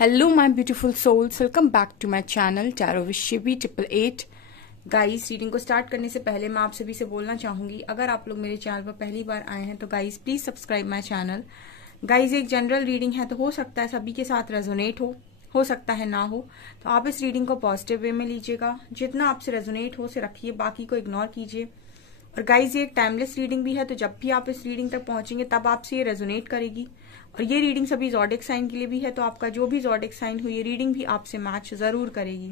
Hello my beautiful souls, welcome back to my channel tarot with Shivi 888। Guys, reading को start करने से पहले मैं आप सभी से बोलना चाहूंगी, अगर आप लोग मेरे चैनल पर पहली बार आए हैं तो guys please subscribe my channel. Guys, एक जनरल रीडिंग है तो हो सकता है सभी के साथ रेजोनेट हो सकता है ना हो, तो आप इस रीडिंग को पॉजिटिव वे में लीजिएगा। जितना आपसे रेजोनेट हो से रखिए, बाकी को इग्नोर कीजिए। और गाइज, ये एक टाइमलेस रीडिंग भी है, तो जब भी आप इस रीडिंग तक पहुंचेंगे तब आपसे ये रेजोनेट करेगी। और ये रीडिंग सभी ज़ोडिएक साइन के लिए भी है, तो आपका जो भी ज़ोडिएक साइन हो ये रीडिंग भी आपसे मैच जरूर करेगी।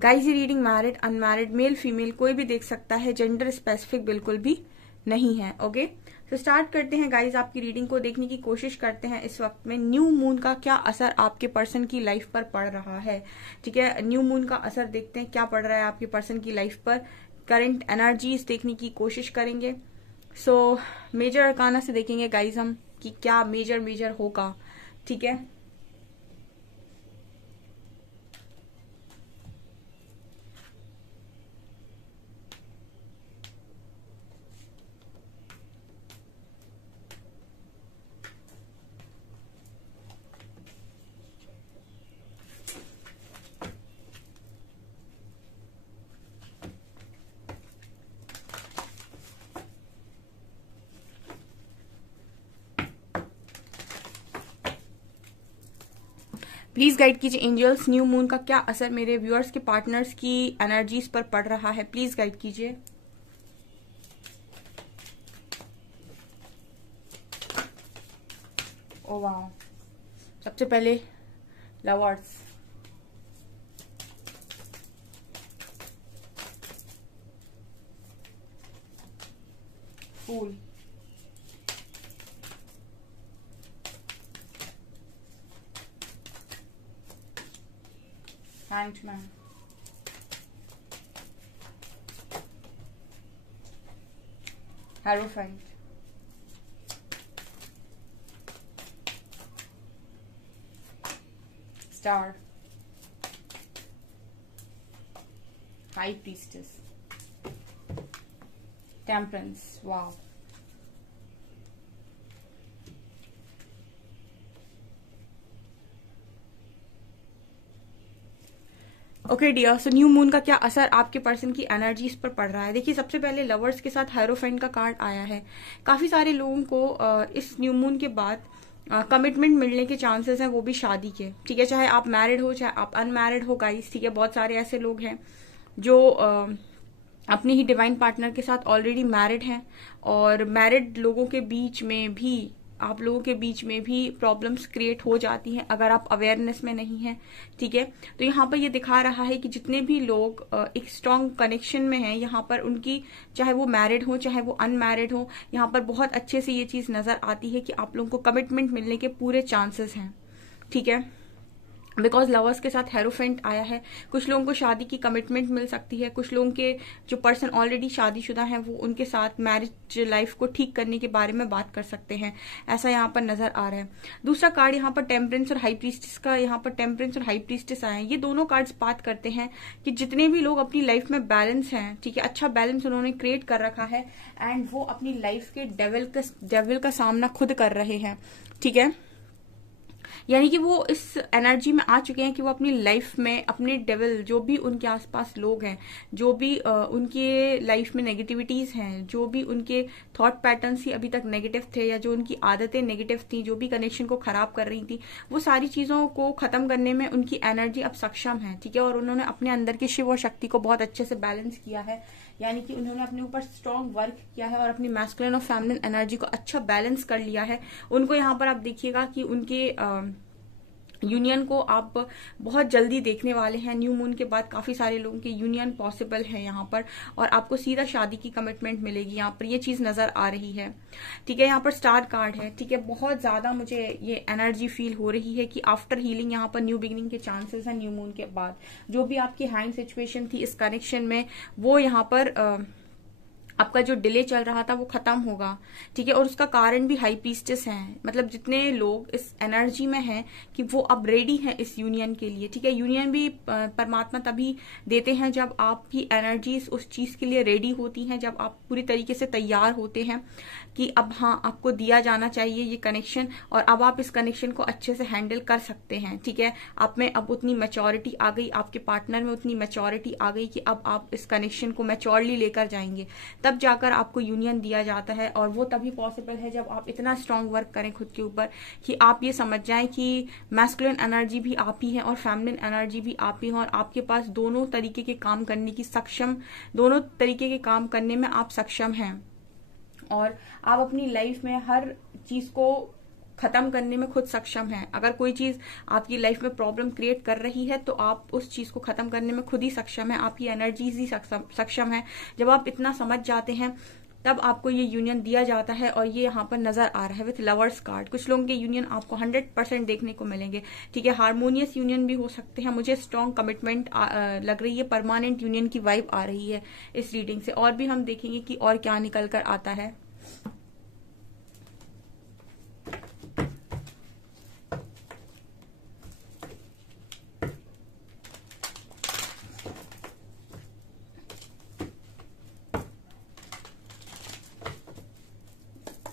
गाइज, ये reading married, unmarried, male female कोई भी देख सकता है, जेंडर स्पेसिफिक बिल्कुल भी नहीं है। ओके, तो स्टार्ट करते हैं गाइज। आपकी रीडिंग को देखने की कोशिश करते हैं इस वक्त में न्यू मून का क्या असर आपके पर्सन की लाइफ पर पड़ रहा है। ठीक है, न्यू मून का असर देखते हैं क्या पड़ रहा है आपके पर्सन की लाइफ पर। करंट एनर्जीज देखने की कोशिश करेंगे। सो मेजर अरकाना से देखेंगे गाइज हम कि क्या मेजर होगा। ठीक है, प्लीज गाइड कीजिए एंजल्स, न्यू मून का क्या असर मेरे व्यूअर्स के पार्टनर्स की एनर्जीज पर पड़ रहा है। प्लीज गाइड कीजिए। ओ वाह, सबसे पहले lovers, fool, Hanged Man, Hierophant, Star, High Priestess, Temperance. Wow. Okay dear, so new moon का क्या असर आपके पर्सन की एनर्जीज पर पड़ रहा है। देखिए, सबसे पहले लवर्स के साथ हायरोफेंट का कार्ड आया है। काफी सारे लोगों को इस न्यू मून के बाद कमिटमेंट मिलने के चांसेस हैं, वो भी शादी के। ठीक है, चाहे आप मैरिड हो चाहे आप अनमैरिड हो गाइस। ठीक है, बहुत सारे ऐसे लोग हैं जो अपने ही डिवाइन पार्टनर के साथ ऑलरेडी मैरिड हैं, और मैरिड लोगों के बीच में भी आप लोगों के बीच में भी प्रॉब्लम्स क्रिएट हो जाती हैं अगर आप अवेयरनेस में नहीं हैं। ठीक है, तो यहाँ पर ये दिखा रहा है कि जितने भी लोग एक स्ट्रांग कनेक्शन में हैं, यहाँ पर उनकी, चाहे वो मैरिड हो चाहे वो अनमैरिड हो, यहाँ पर बहुत अच्छे से ये चीज नजर आती है कि आप लोगों को कमिटमेंट मिलने के पूरे चांसेस हैं। ठीक है, बिकॉज लवर्स के साथ हेरोफेंट आया है। कुछ लोगों को शादी की कमिटमेंट मिल सकती है। कुछ लोगों के जो पर्सन ऑलरेडी शादीशुदा हैं वो उनके साथ मैरिज लाइफ को ठीक करने के बारे में बात कर सकते हैं, ऐसा यहाँ पर नजर आ रहा है। दूसरा कार्ड यहाँ पर टेम्परेंस और हाई प्रीस्टेस का, यहाँ पर टेम्परेंस और हाई प्रीस्टेस आए हैं। ये दोनों कार्ड्स बात करते हैं कि जितने भी लोग अपनी लाइफ में बैलेंस हैं, ठीक है, अच्छा बैलेंस उन्होंने क्रिएट कर रखा है, एंड वो अपनी लाइफ के डेविल का सामना खुद कर रहे हैं। ठीक है, यानी कि वो इस एनर्जी में आ चुके हैं कि वो अपनी लाइफ में अपने डेविल, जो भी उनके आसपास लोग हैं, जो भी उनके लाइफ में नेगेटिविटीज हैं, जो भी उनके थॉट पैटर्न्स ही अभी तक नेगेटिव थे, या जो उनकी आदतें नेगेटिव थी, जो भी कनेक्शन को खराब कर रही थी, वो सारी चीजों को खत्म करने में उनकी एनर्जी अब सक्षम है। ठीक है, और उन्होंने अपने अंदर की शिव और शक्ति को बहुत अच्छे से बैलेंस किया है, यानी कि उन्होंने अपने ऊपर स्ट्रॉन्ग वर्क किया है और अपनी मैस्कुलिन और फेमिनिन एनर्जी को अच्छा बैलेंस कर लिया है। उनको यहाँ पर आप देखिएगा कि उनके यूनियन को आप बहुत जल्दी देखने वाले हैं। न्यू मून के बाद काफी सारे लोगों की यूनियन पॉसिबल है यहाँ पर, और आपको सीधा शादी की कमिटमेंट मिलेगी, यहाँ पर ये चीज नजर आ रही है। ठीक है, यहाँ पर स्टार कार्ड है। ठीक है, बहुत ज्यादा मुझे ये एनर्जी फील हो रही है कि आफ्टर हीलिंग यहाँ पर न्यू बिगिनिंग के चांसेस है। न्यू मून के बाद जो भी आपकी हैंग सिचुएशन थी इस कनेक्शन में, वो यहाँ पर आपका जो डिले चल रहा था वो खत्म होगा, ठीक है। और उसका कारण भी हाई प्रीस्टेस है, मतलब जितने लोग इस एनर्जी में हैं कि वो अब रेडी हैं इस यूनियन के लिए, ठीक है। यूनियन भी परमात्मा तभी देते हैं जब आपकी एनर्जीज उस चीज के लिए रेडी होती हैं, जब आप पूरी तरीके से तैयार होते हैं कि अब हाँ आपको दिया जाना चाहिए ये कनेक्शन, और अब आप इस कनेक्शन को अच्छे से हैंडल कर सकते हैं, ठीक है। आप में अब उतनी मैच्योरिटी आ गई, आपके पार्टनर में उतनी मैच्योरिटी आ गई कि अब आप इस कनेक्शन को मैच्योरली लेकर जाएंगे, तब जाकर आपको यूनियन दिया जाता है। और वो तभी पॉसिबल है जब आप इतना स्ट्रांग वर्क करें खुद के ऊपर कि आप ये समझ जाएं कि मैस्कुलिन एनर्जी भी आप ही है और फेमिनिन एनर्जी भी आप ही है, और आपके पास दोनों तरीके के काम करने की दोनों तरीके के काम करने में आप सक्षम हैं, और आप अपनी लाइफ में हर चीज को खत्म करने में खुद सक्षम हैं। अगर कोई चीज आपकी लाइफ में प्रॉब्लम क्रिएट कर रही है तो आप उस चीज को खत्म करने में खुद ही सक्षम है, आपकी एनर्जीज ही सक्षम है। जब आप इतना समझ जाते हैं तब आपको ये यूनियन दिया जाता है, और ये यहाँ पर नजर आ रहा है विथ लवर्स कार्ड। कुछ लोगों के यूनियन आपको 100% देखने को मिलेंगे, ठीक है। हार्मोनियस यूनियन भी हो सकते हैं, मुझे स्ट्रॉन्ग कमिटमेंट लग रही है, परमानेंट यूनियन की वाइब आ रही है इस रीडिंग से। और भी हम देखेंगे कि और क्या निकल कर आता है।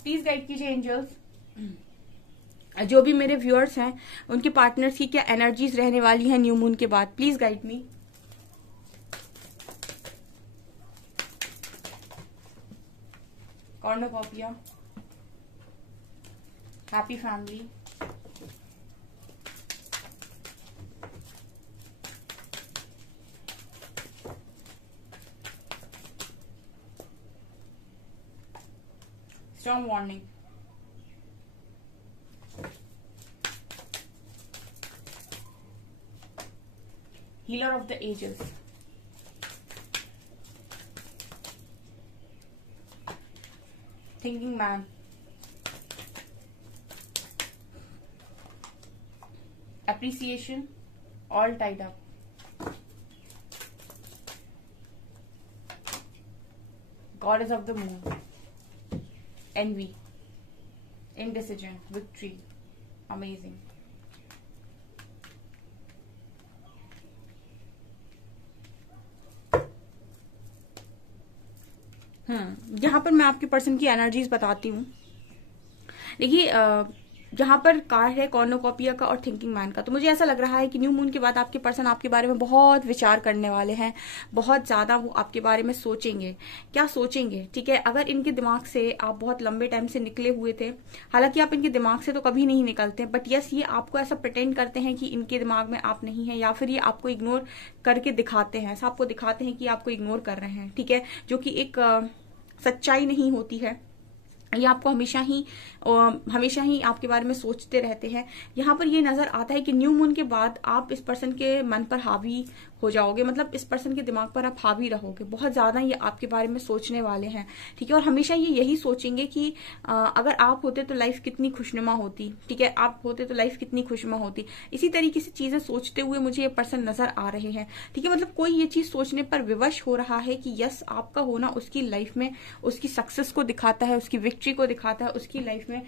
प्लीज गाइड कीजिए एंजल्स, जो भी मेरे व्यूअर्स हैं उनके पार्टनर्स की क्या एनर्जीज रहने वाली हैं न्यू मून के बाद। Please guide me. Cornucopia, happy family, strong warning, healer of the ages, thinking man, appreciation, all tied up, goddess of the moon, envy, indecision, victory, amazing। यहाँ पर मैं आपके पर्सन की एनर्जीज बताती हूँ। देखिए यहाँ पर कार्ड है कॉर्नोकॉपिया का और थिंकिंग मैन का। तो मुझे ऐसा लग रहा है कि न्यू मून के बाद आपके पर्सन आपके बारे में बहुत विचार करने वाले हैं, बहुत ज्यादा वो आपके बारे में सोचेंगे। क्या सोचेंगे, ठीक है। अगर इनके दिमाग से आप बहुत लंबे टाइम से निकले हुए थे, हालांकि आप इनके दिमाग से तो कभी नहीं निकलते, बट यस ये आपको ऐसा प्रिटेंड करते हैं कि इनके दिमाग में आप नहीं है, या फिर ये आपको इग्नोर करके दिखाते हैं, ऐसा आपको दिखाते हैं कि आपको इग्नोर कर रहे हैं, ठीक है। जो कि एक सच्चाई नहीं होती है। ये आपको हमेशा ही आपके बारे में सोचते रहते हैं। यहाँ पर ये नजर आता है कि न्यू मून के बाद आप इस पर्सन के मन पर हावी हो जाओगे, मतलब इस पर्सन के दिमाग पर आप हावी रहोगे, बहुत ज्यादा ये आपके बारे में सोचने वाले हैं, ठीक है। और हमेशा ये यही सोचेंगे कि अगर आप होते तो लाइफ कितनी खुशनुमा होती, ठीक है, आप होते तो लाइफ कितनी खुशनुमा होती। इसी तरीके से चीजें सोचते हुए मुझे ये पर्सन नजर आ रहे हैं, ठीक है। मतलब कोई ये चीज सोचने पर विवश हो रहा है कि यस आपका होना उसकी लाइफ में उसकी सक्सेस को दिखाता है, उसकी विक्ट्री को दिखाता है, उसकी लाइफ में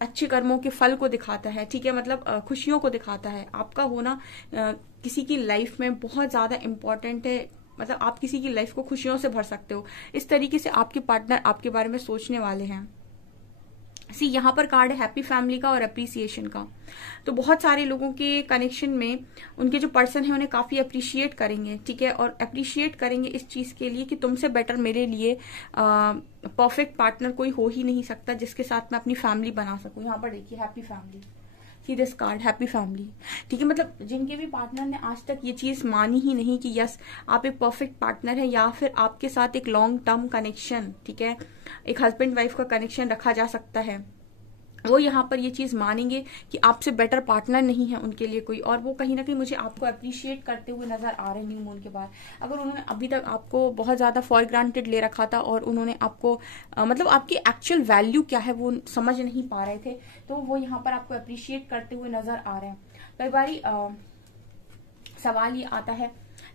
अच्छे कर्मों के फल को दिखाता है, ठीक है। मतलब खुशियों को दिखाता है। आपका होना किसी की लाइफ में बहुत ज्यादा इंपॉर्टेंट है, मतलब आप किसी की लाइफ को खुशियों से भर सकते हो। इस तरीके से आपके पार्टनर आपके बारे में सोचने वाले हैं। यहाँ पर कार्ड है हैप्पी फैमिली का और अप्रिसिएशन का। तो बहुत सारे लोगों के कनेक्शन में उनके जो पर्सन है उन्हें काफी अप्रिशिएट करेंगे, ठीक है। और अप्रिशिएट करेंगे इस चीज के लिए कि तुमसे बेटर मेरे लिए परफेक्ट पार्टनर कोई हो ही नहीं सकता जिसके साथ मैं अपनी फैमिली बना सकूं। यहाँ पर देखिए happy family, see this card happy family, ठीक है। मतलब जिनके भी पार्टनर ने आज तक ये चीज मानी ही नहीं कि यस आप एक परफेक्ट पार्टनर है, या फिर आपके साथ एक लॉन्ग टर्म कनेक्शन, ठीक है, एक हस्बैंड वाइफ का कनेक्शन रखा जा सकता है, वो यहाँ पर ये चीज मानेंगे कि आपसे बेटर पार्टनर नहीं है उनके लिए कोई। और वो कहीं ना कहीं मुझे आपको अप्रिशिएट करते हुए नजर आ रहे हैं न्यू मून के बाद। अगर उन्होंने अभी तक आपको बहुत ज्यादा फॉर ग्रांटेड ले रखा था और उन्होंने आपको मतलब आपकी एक्चुअल वैल्यू क्या है वो समझ नहीं पा रहे थे, तो वो यहाँ पर आपको अप्रिशिएट करते हुए नजर आ रहे हैं। कई बार सवाल ये आता है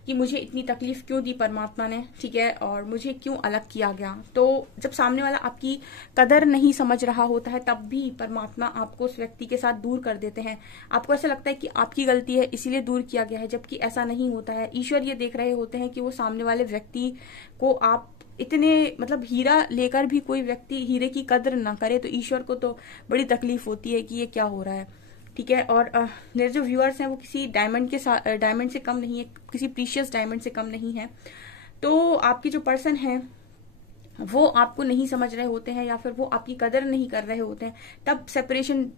कि मुझे इतनी तकलीफ क्यों दी परमात्मा ने, ठीक है, और मुझे क्यों अलग किया गया। तो जब सामने वाला आपकी कदर नहीं समझ रहा होता है तब भी परमात्मा आपको उस व्यक्ति के साथ दूर कर देते हैं। आपको ऐसा लगता है कि आपकी गलती है इसीलिए दूर किया गया है, जबकि ऐसा नहीं होता है। ईश्वर ये देख रहे होते हैं कि वो सामने वाले व्यक्ति को आप इतने मतलब हीरा लेकर भी कोई व्यक्ति हीरे की कदर ना करे, तो ईश्वर को तो बड़ी तकलीफ होती है कि ये क्या हो रहा है, ठीक है। और मेरे जो व्यूअर्स हैं वो किसी डायमंड से कम नहीं है, किसी प्रीशियस डायमंड से कम नहीं है। तो आपकी जो पर्सन है वो आपको नहीं समझ रहे होते हैं या फिर वो आपकी कदर नहीं कर रहे होते हैं, तब सेपरेशन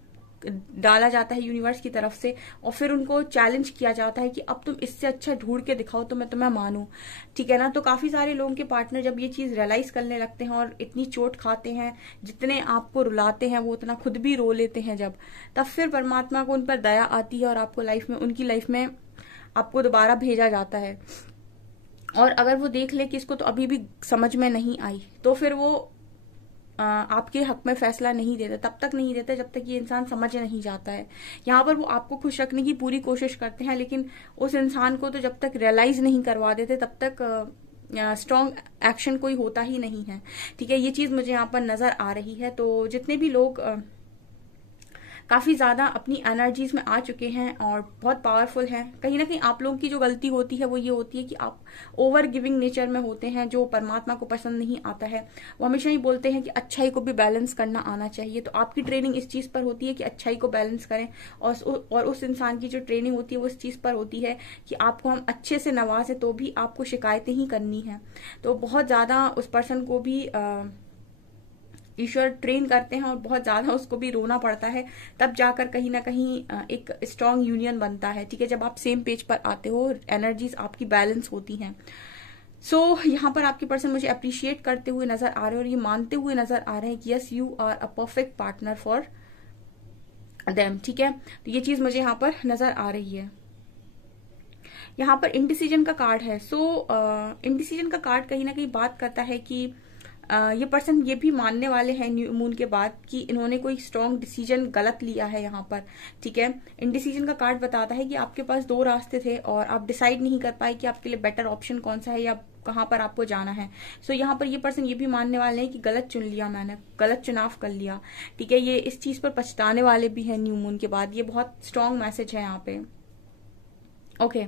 डाला जाता है यूनिवर्स की तरफ से, और फिर उनको चैलेंज किया जाता है कि अब तुम इससे अच्छा ढूंढ के दिखाओ तो मैं तुम्हें मानूं, ठीक है ना। तो काफी सारे लोगों के पार्टनर जब ये चीज रियलाइज करने लगते हैं और इतनी चोट खाते हैं, जितने आपको रुलाते हैं वो उतना खुद भी रो लेते हैं जब, तब फिर परमात्मा को उन पर दया आती है और आपको लाइफ में, उनकी लाइफ में आपको दोबारा भेजा जाता है। और अगर वो देख ले कि इसको तो अभी भी समझ में नहीं आई, तो फिर वो आपके हक में फैसला नहीं देता, तब तक नहीं देता जब तक ये इंसान समझ नहीं जाता है। यहाँ पर वो आपको खुश रखने की पूरी कोशिश करते हैं, लेकिन उस इंसान को तो जब तक रियलाइज नहीं करवा देते तब तक स्ट्रॉन्ग एक्शन कोई होता ही नहीं है, ठीक है। ये चीज मुझे यहाँ पर नजर आ रही है। तो जितने भी लोग काफी ज्यादा अपनी एनर्जीज में आ चुके हैं और बहुत पावरफुल हैं, कहीं ना कहीं आप लोगों की जो गलती होती है वो ये होती है कि आप ओवर गिविंग नेचर में होते हैं, जो परमात्मा को पसंद नहीं आता है। वो हमेशा ही बोलते हैं कि अच्छाई को भी बैलेंस करना आना चाहिए, तो आपकी ट्रेनिंग इस चीज पर होती है कि अच्छाई को बैलेंस करें, और उस इंसान की जो ट्रेनिंग होती है वो इस चीज पर होती है कि आपको हम अच्छे से नवाजे तो भी आपको शिकायतें ही करनी है। तो बहुत ज्यादा उस पर्सन को भी ईश्वर ट्रेन करते हैं और बहुत ज्यादा उसको भी रोना पड़ता है, तब जाकर कहीं ना कहीं एक स्ट्रॉन्ग यूनियन बनता है, ठीक है। जब आप सेम पेज पर आते हो, एनर्जीज आपकी बैलेंस होती हैं। सो यहाँ पर आपके पर्सन मुझे अप्रिशिएट करते हुए नजर आ रहे हैं और ये मानते हुए नजर आ रहे हैं कि yes you are a perfect partner for them, ठीक है। तो ये चीज मुझे यहाँ पर नजर आ रही है। यहाँ पर इंडिसीजन का कार्ड है। सो इंडिसीजन का कार्ड कहीं ना कहीं बात करता है कि ये पर्सन ये भी मानने वाले हैं न्यू मून के बाद कि इन्होंने कोई स्ट्रॉन्ग डिसीजन गलत लिया है यहाँ पर, ठीक है। इंडिसीजन का कार्ड बताता है कि आपके पास दो रास्ते थे और आप डिसाइड नहीं कर पाए कि आपके लिए बेटर ऑप्शन कौन सा है या कहाँ पर आपको जाना है। सो यहाँ पर ये पर्सन ये भी मानने वाले हैं कि गलत चुन लिया मैंने, गलत चुनाव कर लिया, ठीक है। ये इस चीज पर पछताने वाले भी हैं न्यू मून के बाद। ये बहुत स्ट्रॉन्ग मैसेज है यहाँ पे। ओके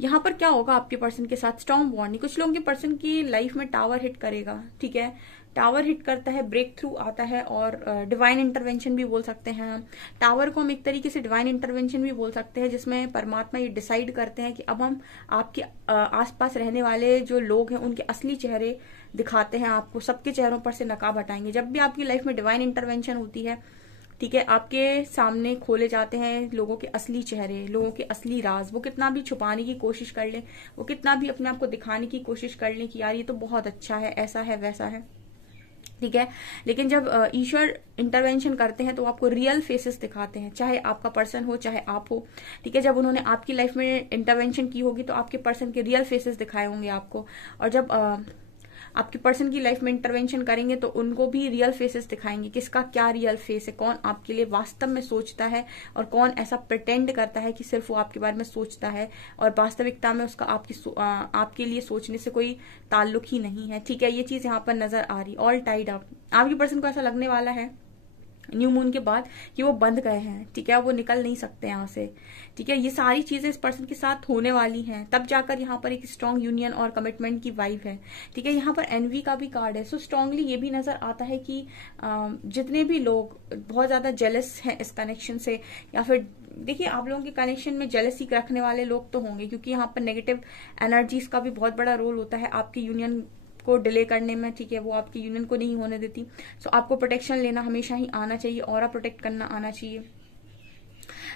यहाँ पर क्या होगा आपके पर्सन के साथ, स्टॉर्म वार्निंग। कुछ लोगों के पर्सन की लाइफ में टावर हिट करेगा, ठीक है। टावर हिट करता है, ब्रेक थ्रू आता है और डिवाइन इंटरवेंशन भी बोल सकते हैं। टावर को हम एक तरीके से डिवाइन इंटरवेंशन भी बोल सकते हैं, जिसमें परमात्मा ये डिसाइड करते हैं कि अब हम आपके आसपास रहने वाले जो लोग हैं उनके असली चेहरे दिखाते हैं आपको, सबके चेहरों पर से नकाब हटाएंगे। जब भी आपकी लाइफ में डिवाइन इंटरवेंशन होती है, ठीक है, आपके सामने खोले जाते हैं लोगों के असली चेहरे, लोगों के असली राज। वो कितना भी छुपाने की कोशिश कर लें, वो कितना भी अपने आप को दिखाने की कोशिश कर लें कि यार ये तो बहुत अच्छा है, ऐसा है वैसा है, ठीक है, लेकिन जब ईश्वर इंटरवेंशन करते हैं तो आपको रियल फेसेस दिखाते हैं, चाहे आपका पर्सन हो चाहे आप हो, ठीक है। जब उन्होंने आपकी लाइफ में इंटरवेंशन की होगी तो आपके पर्सन के रियल फेसेस दिखाए होंगे आपको, और जब आपके पर्सन की लाइफ में इंटरवेंशन करेंगे तो उनको भी रियल फेसेस दिखाएंगे, किसका क्या रियल फेस है, कौन आपके लिए वास्तव में सोचता है और कौन ऐसा प्रिटेंड करता है कि सिर्फ वो आपके बारे में सोचता है और वास्तविकता में उसका आपके लिए सोचने से कोई ताल्लुक ही नहीं है, ठीक है। ये चीज यहाँ पर नजर आ रही, ऑल टाइड अप। आपके पर्सन को ऐसा लगने वाला है न्यू मून के बाद कि वो बंध गए हैं, ठीक है, वो निकल नहीं सकते यहाँ से, ठीक है। ये सारी चीजें इस पर्सन के साथ होने वाली हैं, तब जाकर यहाँ पर एक स्ट्रॉन्ग यूनियन और कमिटमेंट की वाइब है, ठीक है। यहाँ पर एनवी का भी कार्ड है। सो स्ट्रांगली ये भी नजर आता है कि जितने भी लोग बहुत ज्यादा जेलस हैं इस कनेक्शन से, या फिर देखिए आप लोगों के कनेक्शन में जेलसी रखने वाले लोग तो होंगे, क्योंकि यहाँ पर नेगेटिव एनर्जीज का भी बहुत बड़ा रोल होता है आपकी यूनियन को डिले करने में, ठीक है। वो आपकी यूनियन को नहीं होने देती। सो आपको प्रोटेक्शन लेना हमेशा ही आना चाहिए, ऑरा प्रोटेक्ट करना आना चाहिए।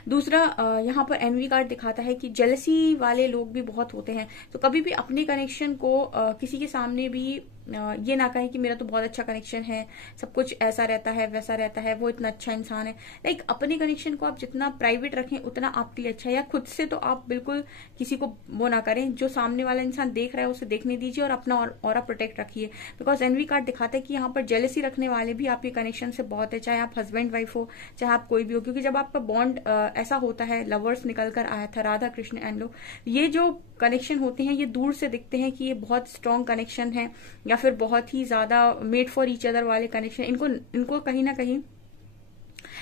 दूसरा यहाँ पर एनवी कार्ड दिखाता है कि जेलसी वाले लोग भी बहुत होते हैं, तो कभी भी अपने कनेक्शन को किसी के सामने भी ये ना कहें कि मेरा तो बहुत अच्छा कनेक्शन है, सब कुछ ऐसा रहता है वैसा रहता है, वो इतना अच्छा इंसान है। लाइक अपने कनेक्शन को आप जितना प्राइवेट रखें उतना आपके लिए अच्छा है, या खुद से तो आप बिल्कुल किसी को वो ना करें, जो सामने वाला इंसान देख रहा है उसे देखने दीजिए और अपना ऑरा प्रोटेक्ट रखिए। बिकॉज एनवी कार्ड दिखाता है कि यहाँ पर जेलसी रखने वाले भी आपके कनेक्शन से बहुत है, चाहे आप हस्बैंड वाइफ हो चाहे आप कोई भी हो, क्योंकि जब आपका बॉन्ड ऐसा होता है, लवर्स निकल कर आया था, राधा कृष्ण एंड लोग, ये जो कनेक्शन होते हैं ये दूर से दिखते हैं कि ये बहुत स्ट्रॉन्ग कनेक्शन है या फिर बहुत ही ज्यादा मेड फॉर ईच अदर वाले कनेक्शन, इनको कहीं ना कहीं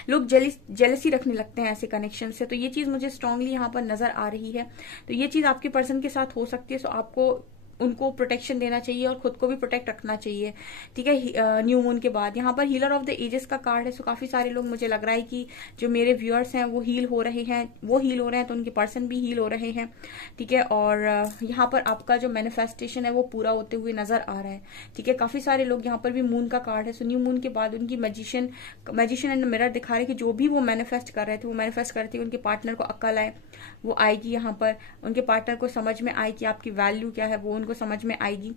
लोग जेलसी रखने लगते हैं ऐसे कनेक्शन से। तो ये चीज मुझे स्ट्रांगली यहाँ पर नजर आ रही है। तो ये चीज आपके पर्सन के साथ हो सकती है। सो आपको उनको प्रोटेक्शन देना चाहिए और खुद को भी प्रोटेक्ट रखना चाहिए, ठीक है। न्यू मून के बाद यहाँ पर हीलर ऑफ द एजेस का कार्ड है। सो काफी सारे लोग, मुझे लग रहा है कि जो मेरे व्यूअर्स हैं वो हील हो रहे हैं, तो उनके पर्सन भी हील हो रहे हैं, ठीक है। और यहाँ पर आपका जो मैनिफेस्टेशन है वो पूरा होते हुए नजर आ रहा है, ठीक है। काफी सारे लोग, यहाँ पर भी मून का कार्ड है। सो न्यू मून के बाद उनकी मैजिशियन एंड मिरर दिखा रहे कि जो भी वो मैनिफेस्ट कर रहे थे, वो मैनिफेस्ट करते उनके पार्टनर को अक्ल आए, वो आएगी। यहाँ पर उनके पार्टनर को समझ में आए कि आपकी वैल्यू क्या है, वो उनको समझ में आएगी,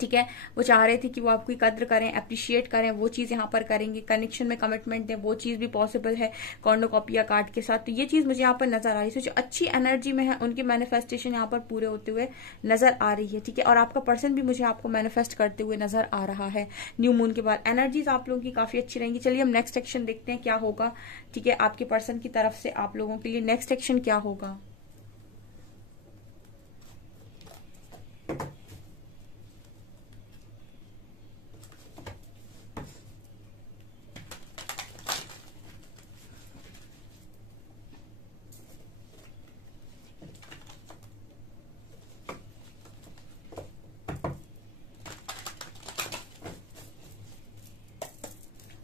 ठीक है। वो चाह रहे थे कि वो आपकी कद्र करें, अप्रिशिएट करें, वो चीज यहाँ पर करेंगे। कनेक्शन में कमिटमेंट दें, वो चीज भी पॉसिबल है कॉर्नोकॉपिया कार्ड के साथ। तो ये चीज मुझे यहाँ पर नजर आ रही है। जो अच्छी एनर्जी में है उनकी मैनिफेस्टेशन यहाँ पर पूरे होते हुए नजर आ रही है, ठीक है। और आपका पर्सन भी मुझे आपको मैनिफेस्ट करते हुए नजर आ रहा है न्यू मून के बाद। एनर्जीज आप लोगों की काफी अच्छी रहेंगी। चलिए हम नेक्स्ट एक्शन देखते हैं क्या होगा, ठीक है। आपके पर्सन की तरफ से आप लोगों के लिए नेक्स्ट एक्शन क्या होगा।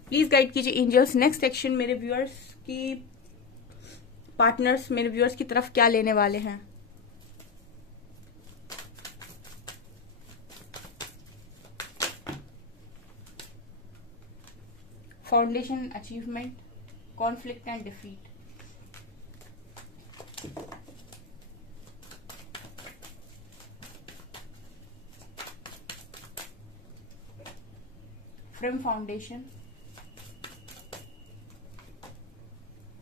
प्लीज गाइड कीजिए एंजल्स, नेक्स्ट एक्शन मेरे व्यूअर्स की पार्टनर्स मेरे व्यूअर्स की तरफ क्या लेने वाले हैं। Foundation, achievement, conflict and defeat. From foundation,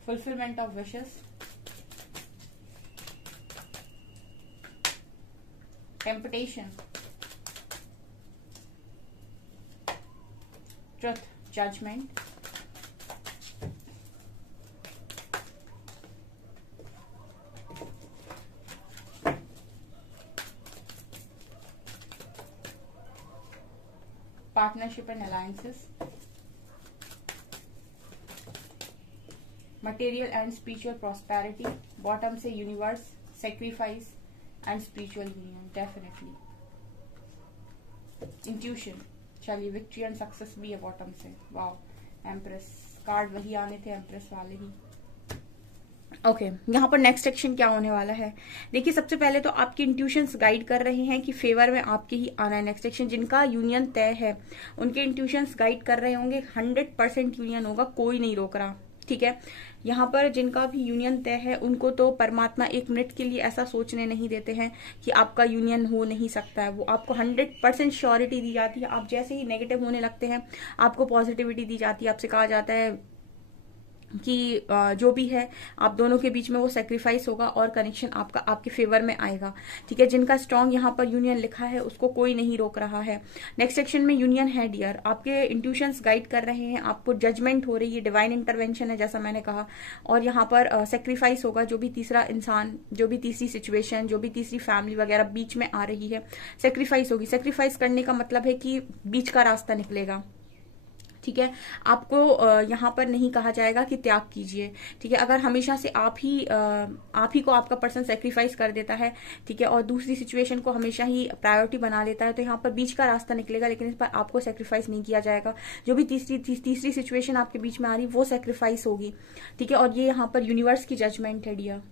fulfillment of wishes, temptation, truth, judgment, partnership and alliances, material and spiritual prosperity, bottom से universe, sacrifice and spiritual union, definitely intuition. चलिए विक्ट्री एंड सक्सेस भी है bottom से। Wow, empress card वही आने थे, empress वाले ही। Okay, यहाँ पर नेक्स्ट एक्शन क्या होने वाला है। देखिए सबसे पहले तो आपकी इंट्यूशंस गाइड कर रहे हैं कि फेवर में आपके ही आना है नेक्स्ट एक्शन। जिनका यूनियन तय है उनके इंट्यूशंस गाइड कर रहे होंगे 100% यूनियन होगा, कोई नहीं रोक रहा, ठीक है। यहाँ पर जिनका भी यूनियन तय है उनको तो परमात्मा एक मिनट के लिए ऐसा सोचने नहीं देते हैं कि आपका यूनियन हो नहीं सकता है। वो आपको 100% श्योरिटी दी जाती है। आप जैसे ही नेगेटिव होने लगते हैं आपको पॉजिटिविटी दी जाती है। आपसे कहा जाता है कि जो भी है आप दोनों के बीच में वो सेक्रीफाइस होगा और कनेक्शन आपका आपके फेवर में आएगा, ठीक है। जिनका स्ट्रॉन्ग यहाँ पर यूनियन लिखा है उसको कोई नहीं रोक रहा है। नेक्स्ट सेक्शन में यूनियन है डियर, आपके इंट्यूशंस गाइड कर रहे हैं, आपको जजमेंट हो रही है, डिवाइन इंटरवेंशन है जैसा मैंने कहा। और यहाँ पर सेक्रीफाइस होगा, जो भी तीसरा इंसान, जो भी तीसरी सिचुएशन, जो भी तीसरी फैमिली वगैरह बीच में आ रही है, सेक्रीफाइस होगी। सेक्रीफाइस करने का मतलब है कि बीच का रास्ता निकलेगा, ठीक है। आपको यहाँ पर नहीं कहा जाएगा कि त्याग कीजिए, ठीक है। अगर हमेशा से आप ही को आपका पर्सन सेक्रीफाइस कर देता है, ठीक है, और दूसरी सिचुएशन को हमेशा ही प्रायोरिटी बना लेता है, तो यहाँ पर बीच का रास्ता निकलेगा, लेकिन इस पर आपको सेक्रीफाइस नहीं किया जाएगा। जो भी तीसरी सिचुएशन आपके बीच में आ रही वो सेक्रीफाइस होगी, ठीक है। और ये यहाँ पर यूनिवर्स की जजमेंट है डियर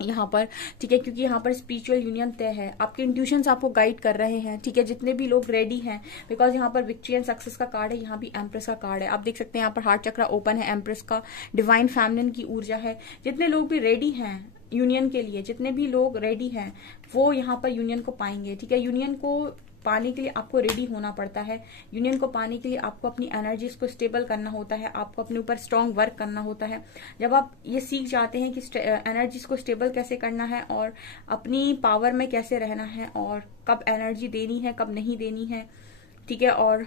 यहाँ पर, ठीक है, क्योंकि यहाँ पर स्पिरिचुअल यूनियन तय है। आपके इंट्यूशंस आपको गाइड कर रहे हैं, ठीक है। जितने भी लोग रेडी हैं, बिकॉज यहाँ पर विक्ट्री एंड सक्सेस का कार्ड है, यहाँ भी एम्प्रेस का कार्ड है। आप देख सकते हैं यहाँ पर हार्ट चक्र ओपन है, एम्प्रेस का डिवाइन फेमिनिन की ऊर्जा है। जितने लोग भी रेडी हैं यूनियन के लिए, जितने भी लोग रेडी हैं वो यहाँ पर यूनियन को पाएंगे, ठीक है। यूनियन को पाने के लिए आपको रेडी होना पड़ता है। यूनियन को पाने के लिए आपको अपनी एनर्जीज को स्टेबल करना होता है, आपको अपने ऊपर स्ट्रांग वर्क करना होता है। जब आप ये सीख जाते हैं कि एनर्जीज को स्टेबल कैसे करना है और अपनी पावर में कैसे रहना है और कब एनर्जी देनी है कब नहीं देनी है, ठीक है, और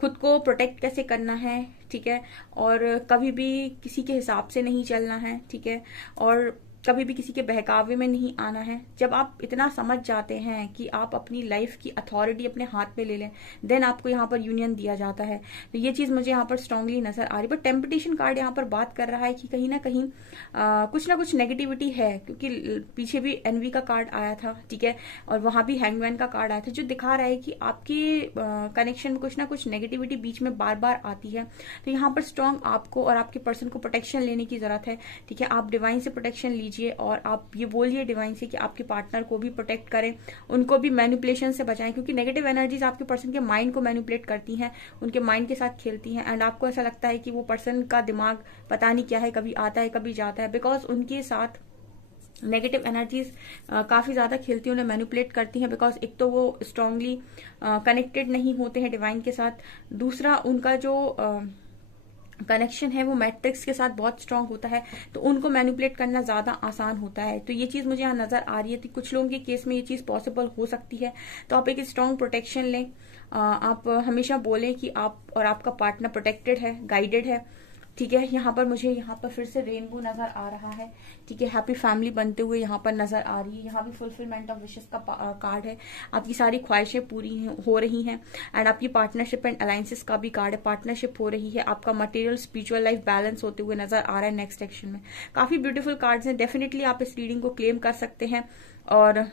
खुद को प्रोटेक्ट कैसे करना है, ठीक है, और कभी भी किसी के हिसाब से नहीं चलना है, ठीक है, और कभी भी किसी के बहकावे में नहीं आना है। जब आप इतना समझ जाते हैं कि आप अपनी लाइफ की अथॉरिटी अपने हाथ में ले लें, देन आपको यहाँ पर यूनियन दिया जाता है। तो ये चीज मुझे यहाँ पर स्ट्रांगली नजर आ रही है। बट टेम्पटेशन कार्ड यहाँ पर बात कर रहा है कि कहीं ना कहीं कुछ ना कुछ नेगेटिविटी है, क्योंकि पीछे भी एनवी का कार्ड आया था, ठीक है, और वहां भी हैंगमैन का कार्ड आया था, जो दिखा रहा है कि आपके कनेक्शन में कुछ ना कुछ नेगेटिविटी बीच में बार बार आती है। तो यहाँ पर स्ट्रांग आपको और आपके पर्सन को प्रोटेक्शन लेने की जरूरत है, ठीक है। आप डिवाइन से प्रोटेक्शन लीजिए और आप ये बोलिए डिवाइन से कि आपके पार्टनर को भी प्रोटेक्ट करें, उनको भी मैनिपुलेशन से बचाएं, क्योंकि नेगेटिव एनर्जीज आपके पर्सन के माइंड को मैनिपुलेट करती हैं, उनके माइंड के साथ खेलती हैं, एंड आपको ऐसा लगता है कि वो पर्सन का दिमाग पता नहीं क्या है, कभी आता है कभी जाता है, बिकॉज उनके साथ नेगेटिव एनर्जीज काफी ज्यादा खेलती हैं, उन्हें मैनिपुलेट करती हैं, बिकॉज एक तो वो स्ट्रांगली कनेक्टेड नहीं होते हैं डिवाइन के साथ, दूसरा उनका जो कनेक्शन है वो मैट्रिक्स के साथ बहुत स्ट्रांग होता है, तो उनको मैनिपुलेट करना ज्यादा आसान होता है। तो ये चीज मुझे यहाँ नजर आ रही है कि कुछ लोगों के केस में ये चीज पॉसिबल हो सकती है। तो आप एक स्ट्रांग प्रोटेक्शन लें, आप हमेशा बोलें कि आप और आपका पार्टनर प्रोटेक्टेड है, गाइडेड है, ठीक है। यहाँ पर मुझे यहाँ पर फिर से रेनबो नजर आ रहा है, ठीक है, हैप्पी फैमिली बनते हुए यहाँ पर नजर आ रही है। यहाँ भी फुलफिलमेंट ऑफ विशेस का कार्ड है, आपकी सारी ख्वाहिशें पूरी हो रही हैं, एंड आपकी पार्टनरशिप एंड अलायंसेस का भी कार्ड है, पार्टनरशिप हो रही है, आपका मटेरियल स्पिरिचुअल लाइफ बैलेंस होते हुए नजर आ रहा है नेक्स्ट सेक्शन में। काफी ब्यूटीफुल कार्ड्स हैं, डेफिनेटली आप इस रीडिंग को क्लेम कर सकते हैं, और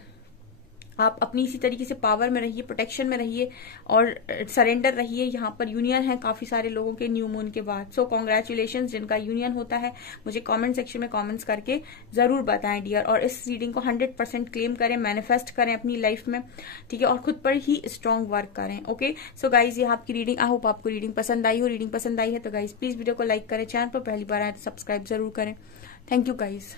आप अपनी इसी तरीके से पावर में रहिए, प्रोटेक्शन में रहिए और सरेंडर रहिए। यहाँ पर यूनियन है काफी सारे लोगों के न्यू मून के बाद। सो कॉन्ग्रेचुलेशन जिनका यूनियन होता है, मुझे कमेंट सेक्शन में कमेंट्स करके जरूर बताएं डियर, और इस रीडिंग को 100% क्लेम करें, मैनिफेस्ट करें अपनी लाइफ में, ठीक है, और खुद पर ही स्ट्रांग वर्क करें। ओके, सो गाइज ये आपकी रीडिंग, आई होप आपको रीडिंग पसंद आई हो। रीडिंग पसंद आई है तो गाइज प्लीज वीडियो को लाइक करें, चैनल पर पहली बार आए तो सब्सक्राइब जरूर करें। Thank you guys.